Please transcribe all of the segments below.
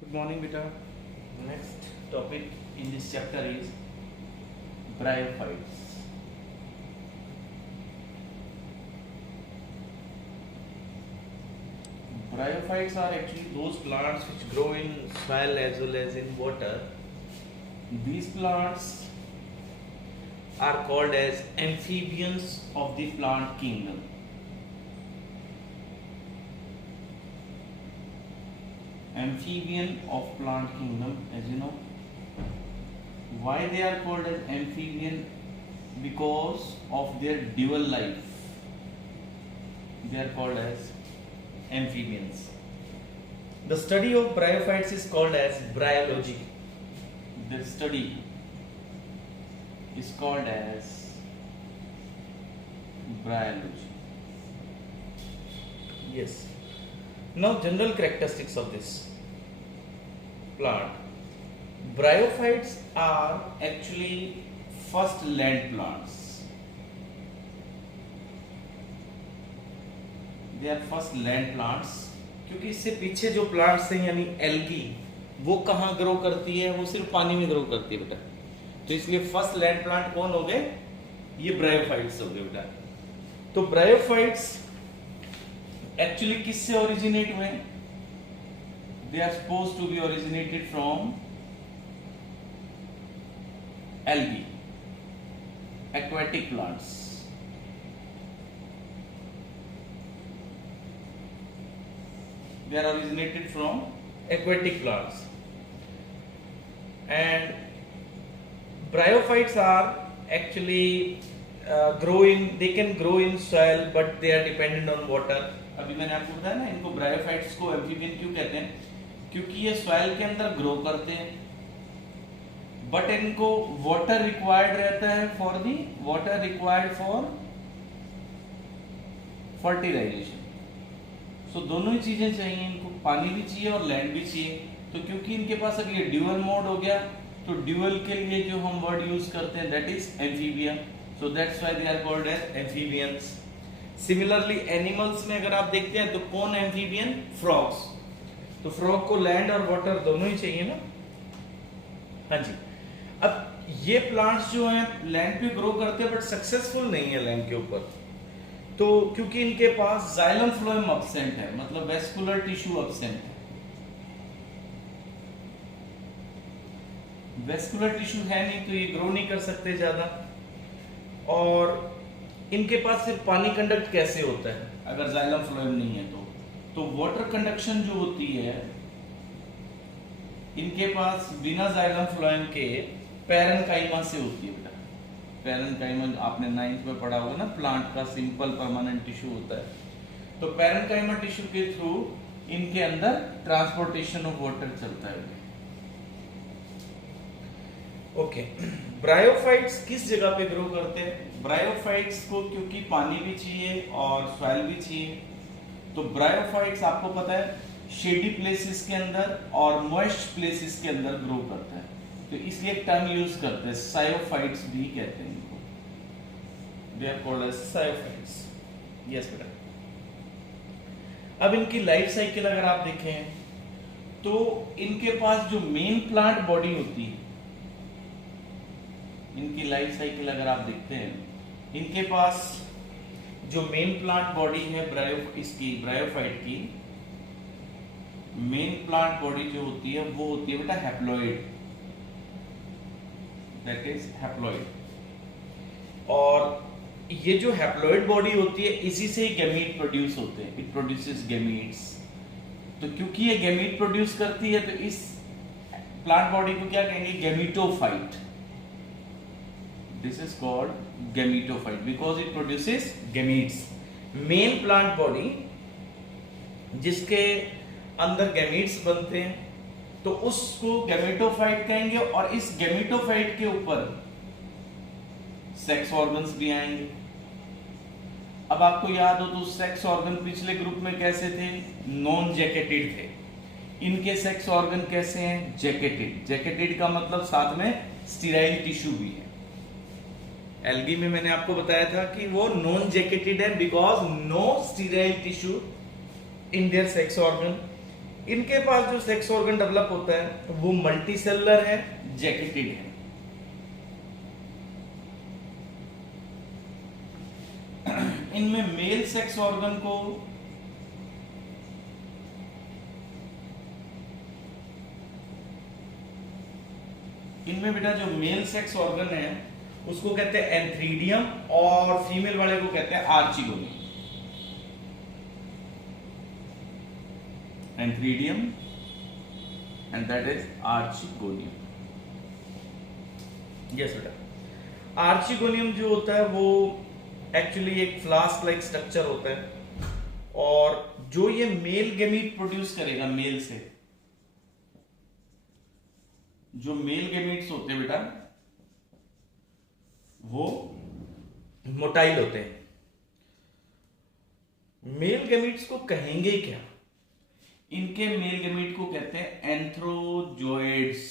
Good morning, beta. Next topic in this chapter is bryophytes. Bryophytes are actually those plants which grow in soil as well as in water. These plants are called as amphibians of the plant kingdom. Amphibian of plant kingdom, as you know. Why they are called as amphibian? Because of their dual life. They are called as amphibians. The study of bryophytes is called as bryology. The study is called as bryology. Yes. Now, general characteristics of this plant. Bryophytes are actually first land plants. They are first land plants क्योंकि इससे पीछे जो plants हैं यानी algae वो कहाँ grow करती है? वो सिर्फ पानी में ग्रो करती है बेटा। तो इसलिए फर्स्ट लैंड प्लांट कौन हो गए? ये ब्रायोफाइट्स हो गए बेटा। तो ब्रायोफाइट्स एक्चुअली किससे ओरिजिनेट हुए? They are suppose to be originated from algae, aquatic plants. They are originated from aquatic plants, and bryophytes are actually they can grow in soil, but they are dependent on water. अभी मैंने आपको बताया ना, इनको bryophytes को amphibian क्यों कहते हैं? क्योंकि ये सॉइल के अंदर ग्रो करते हैं, बट इनको वाटर रिक्वायर्ड रहता है फॉर फर्टिलाइजेशन। सो दोनों ही चीजें चाहिए इनको, पानी भी चाहिए और लैंड भी चाहिए। तो क्योंकि इनके पास अब ये ड्यूअल मोड हो गया, तो ड्यूअल के लिए जो हम वर्ड यूज करते हैं that is amphibia. So that's why they are called as amphibians. Similarly animals में अगर आप देखते हैं तो कौन एम्फीबियन? फ्रॉग्स। तो फ्रॉग को लैंड और वाटर दोनों ही चाहिए ना। हाँ जी। अब ये प्लांट्स जो हैं लैंड पे ग्रो करते हैं बट सक्सेसफुल नहीं है लैंड के ऊपर। तो क्योंकि इनके पास जाइलम फ्लोएम एब्सेंट है, मतलब वेस्कुलर टिश्यू एब्सेंट है। वेस्कुलर टिश्यू है नहीं तो ये ग्रो नहीं कर सकते ज्यादा। और इनके पास सिर्फ पानी कंडक्ट कैसे होता है अगर जाइलम फ्लोएम नहीं है? तो वाटर कंडक्शन जो होती है इनके पास बिना जाइलम फ्लोएम के पैरेन्काइमा से होती है बेटा। पैरेन्काइमा आपने 9th में पढ़ा होगा ना, प्लांट का सिंपल परमानेंट टिश्यू होता है। तो पैरेन्काइमा टिश्यू के थ्रू इनके अंदर ट्रांसपोर्टेशन ऑफ वाटर चलता है। ओके, ब्रायोफाइट्स किस जगह पे ग्रो करते हैं? ब्रायोफाइट्स को क्योंकि पानी भी चाहिए और सॉइल भी चाहिए, तो ब्रायोफाइट्स आपको पता है शेडी प्लेसेस के अंदर और मॉइस्ट प्लेसेस के अंदर ग्रो करता है। तो इसलिए टर्म यूज करते हैं, सायोफाइट्स भी कहते हैं इनको। They are called as sciophytes. Yes बेटा। अब इनकी लाइफ साइकिल अगर आप देखें तो इनके पास जो मेन प्लांट बॉडी होती है, इनकी लाइफ साइकिल अगर आप देखते हैं, इनके पास जो मेन प्लांट बॉडी है ब्रायोफाइट की मेन प्लांट बॉडी जो होती है वो होती है बेटा हैप्लॉइड, दैट इज हैप्लॉइड। और ये जो हैप्लॉइड बॉडी होती है इसी से ही गैमीट प्रोड्यूस होते हैं। It produces gametes. तो क्योंकि ये गैमीट प्रोड्यूस करती है तो इस प्लांट बॉडी को क्या कहेंगे? Gametophyte. This is called gametophyte because it produces gametes. Main plant body जिसके अंदर गैमीट्स बनते हैं तो उसको गैमेटोफाइट कहेंगे। और इस गैमेटोफाइट के ऊपर सेक्स ऑर्गन्स भी आएंगे। अब आपको याद हो तो सेक्स ऑर्गन पिछले ग्रुप में कैसे थे? नॉन जैकेटेड थे। इनके सेक्स ऑर्गन कैसे हैं? जैकेटेड। जैकेटेड का मतलब साथ में स्टीराइल टिश्यू भी है। एल्गी में मैंने आपको बताया था कि वो नॉन जैकेटेड है because no sterile tissue in their sex organ. इनके पास जो सेक्स ऑर्गन डेवलप होता है वो मल्टी सेलुलर है, जैकेटेड है। इनमें मेल सेक्स ऑर्गन को इनमें बेटा जो मेल सेक्स ऑर्गन है उसको कहते हैं एंथ्रीडियम और फीमेल वाले को कहते हैं archegonium. Antheridium and that is archegonium. Yes बेटा, आर्चिगोनियम जो होता है वो एक्चुअली एक फ्लास्क लाइक स्ट्रक्चर होता है और जो ये मेल गैमीट प्रोड्यूस करेगा, मेल से जो मेल गैमीट्स होते हैं बेटा वो मोटाइल होते हैं। मेल गैमीट्स को कहेंगे क्या? इनके मेल गैमीट को कहते हैं एंथ्रोजोइड्स।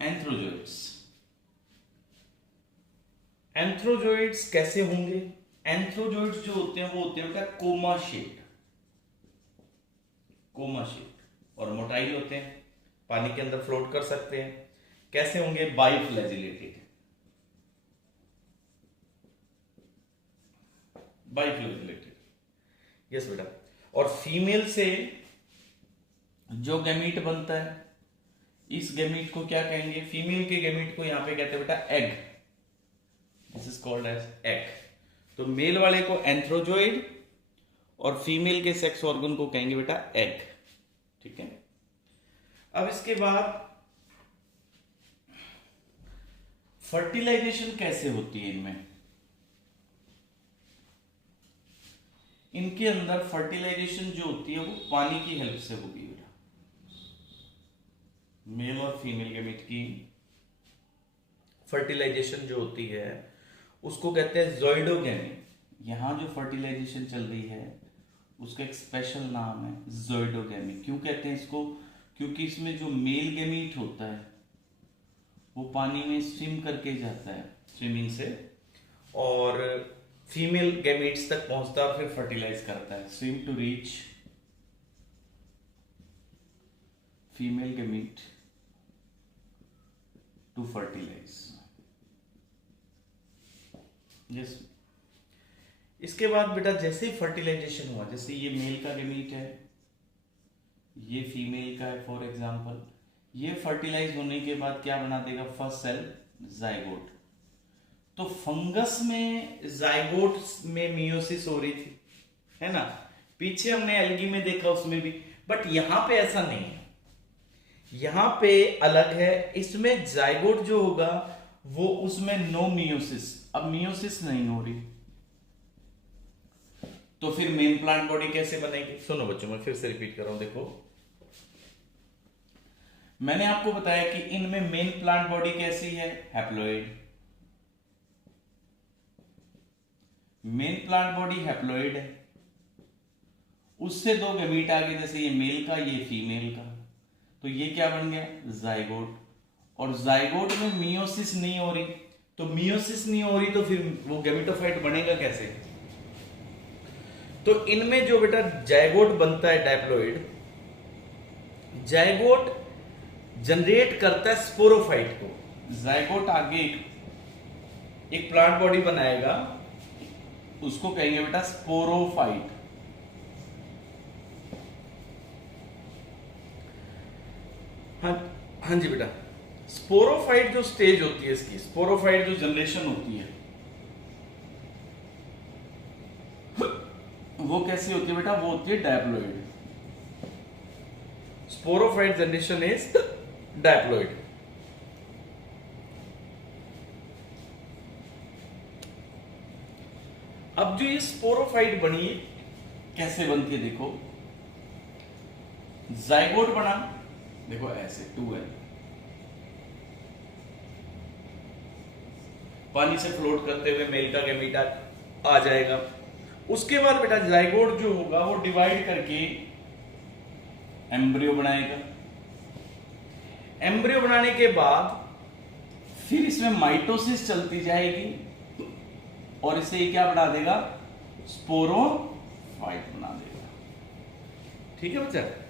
एंथ्रोजोइड्स एंथ्रोजोइड्स कैसे होंगे? एंथ्रोजोइड्स जो होते हैं वो होते हैं बेटा कोमा शेप और मोटाइल होते हैं, पानी के अंदर फ्लोट कर सकते हैं। कैसे होंगे? बाइफ्लैजिलेटेड। यस बेटा। और फीमेल से जो गैमीट बनता है इस गैमीट को क्या कहेंगे? फीमेल के गैमीट को यहां पे कहते हैं बेटा egg. This is called as egg. तो मेल वाले को एंथ्रोजोइड और फीमेल के सेक्स ऑर्गन को कहेंगे बेटा एग। ठीक है। अब इसके बाद फर्टिलाइजेशन कैसे होती है इनमें? इनके अंदर फर्टिलाइजेशन जो होती है वो पानी की हेल्प से होगी बेटा। मेल और फीमेल गैमीट की फर्टिलाइजेशन जो होती है उसको कहते हैं ज़ोइडोगैमी। यहां जो फर्टिलाइजेशन चल रही है उसका एक स्पेशल नाम है ज़ोइडोगैमी। क्यों कहते हैं इसको? क्योंकि इसमें जो मेल गैमीट होता है वो पानी में स्विम करके जाता है, स्विमिंग से, और फीमेल गैमीट्स तक पहुंचता है और फिर फर्टिलाइज करता है। Swim to reach female gamete to fertilize. Yes. इसके बाद बेटा जैसे ही फर्टिलाइजेशन हुआ, जैसे ये मेल का गैमीट है, ये फीमेल का है फॉर एग्जांपल, ये फर्टिलाइज होने के बाद क्या बना देगा? First cell zygote. तो फंगस में जाइगोट में मियोसिस हो रही थी, है ना? पीछे हमने एल्गी में देखा उसमें भी, बट यहां पे ऐसा नहीं है। यहां पे अलग है। इसमें जाइगोट जो होगा वो उसमें नो मियोसिस। अब मियोसिस नहीं हो रही तो फिर मेन प्लांट बॉडी कैसे बनेगी? सुनो बच्चों, मैं फिर से रिपीट कर रहा हूं। देखो, मैंने आपको बताया कि इनमें मेन प्लांट बॉडी कैसी है? Haploid. Main plant body haploid है। उससे दो गैमीट आ गए, जैसे ये मेल का, ये फीमेल का। तो ये क्या बन गया? जाइगोट। और जाइगोट में मियोसिस नहीं हो रही, तो मियोसिस नहीं हो रही तो फिर वो गैमेटोफाइट बनेगा कैसे? तो इनमें जो बेटा जाइगोट बनता है डायप्लॉइड, जाइगोट जनरेट करता है स्पोरोफाइट को। जाइगोट आगे एक प्लांट बॉडी बनाएगा, उसको कहेंगे बेटा स्पोरोफाइट। हाँ जी बेटा, स्पोरोफाइट जो स्टेज होती है इसकी, स्पोरोफाइट जो जनरेशन होती है वो कैसी होती है बेटा? वो होती है diploid. Sporophyte generation is diploid. अब जो ये स्पोरोफाइट बनी कैसे बनती है? देखो, जाइगोट बना, देखो ऐसे 2L, पानी से फ्लोट करते हुए मेल का गैमीट आ जाएगा। उसके बाद बेटा जाइगोट जो होगा वो डिवाइड करके एम्ब्रियो बनाएगा। एम्ब्रियो बनाने के बाद फिर इसमें माइटोसिस चलती जाएगी और इसे क्या बना देगा? स्पोरोफाइट बना देगा। ठीक है बच्चा।